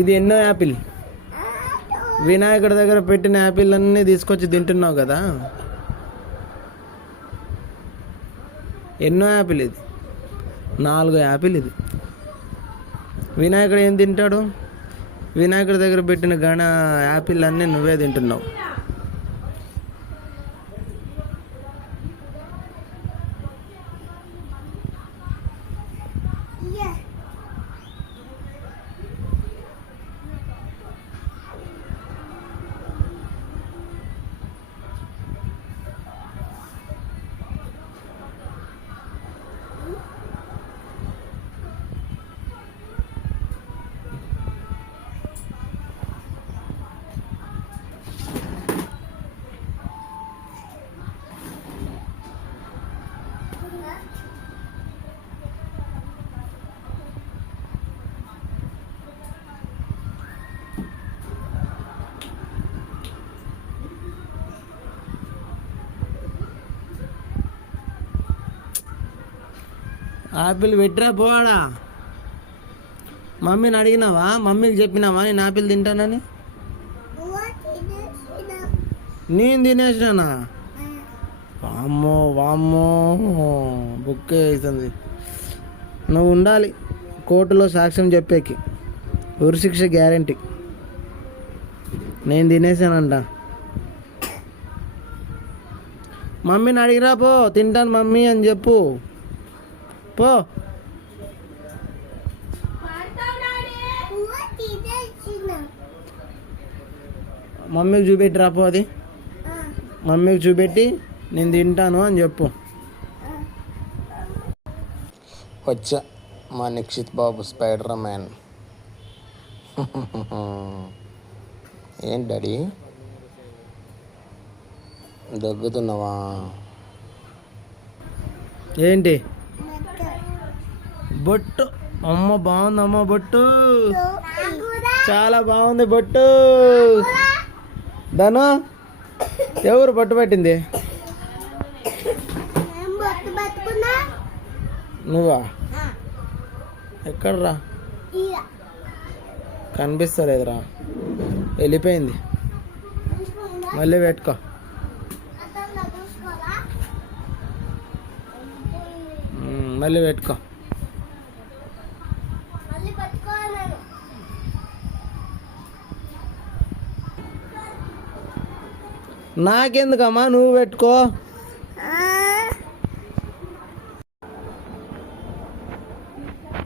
ఇది ఎన్నో యాపిల్? వినాయకుడి దగ్గర పెట్టిన యాపిల్ అన్నీ తీసుకొచ్చి తింటున్నావు కదా. ఎన్నో యాపిల్ ఇది? 4 యాపిల్ ఇది. వినాయకుడు ఏం తింటాడు? వినాయకుడి దగ్గర పెట్టిన యాపిల్ అన్నీ నువ్వే తింటున్నావు. ఆపిల్ పెట్టరా పోవాడా? మమ్మీని అడిగినావా? మమ్మీకి చెప్పినావా నేను ఆపిల్ తింటానని? నేను తినేసినానా? వామ్మో వామ్మో, బుక్కే అవుతుంది. నువ్వు ఉండాలి కోర్టులో సాక్ష్యం చెప్పేకి. ఉరిశిక్ష గ్యారంటీ. నేను తినేసానంట. మమ్మీని అడిగిరా పో, తింటాను మమ్మీ అని చెప్పు పో. మమ్మీకి చూపెట్టి రాపో. అది మమ్మీకి చూపెట్టి నేను తింటాను అని చెప్పు. వచ్చా మా నిక్షిత్ బాబు స్పైడర్ మ్యాన్. ఏంటి డాడీ దగ్గుతున్నావా? ఏంటి బొట్టు? అమ్మ బాగుందమ్మ బొట్టు, చాలా బాగుంది బొట్టు. ధను ఎవరు బొట్టు పెట్టింది? నువ్వా? ఎక్కడరా? కనిపిస్తలేదురా, వెళ్ళిపోయింది. మళ్ళీ పెట్టుకో. మళ్ళీ పెట్టుకో. నాకెందుకమ్మా, నువ్వు పెట్టుకో.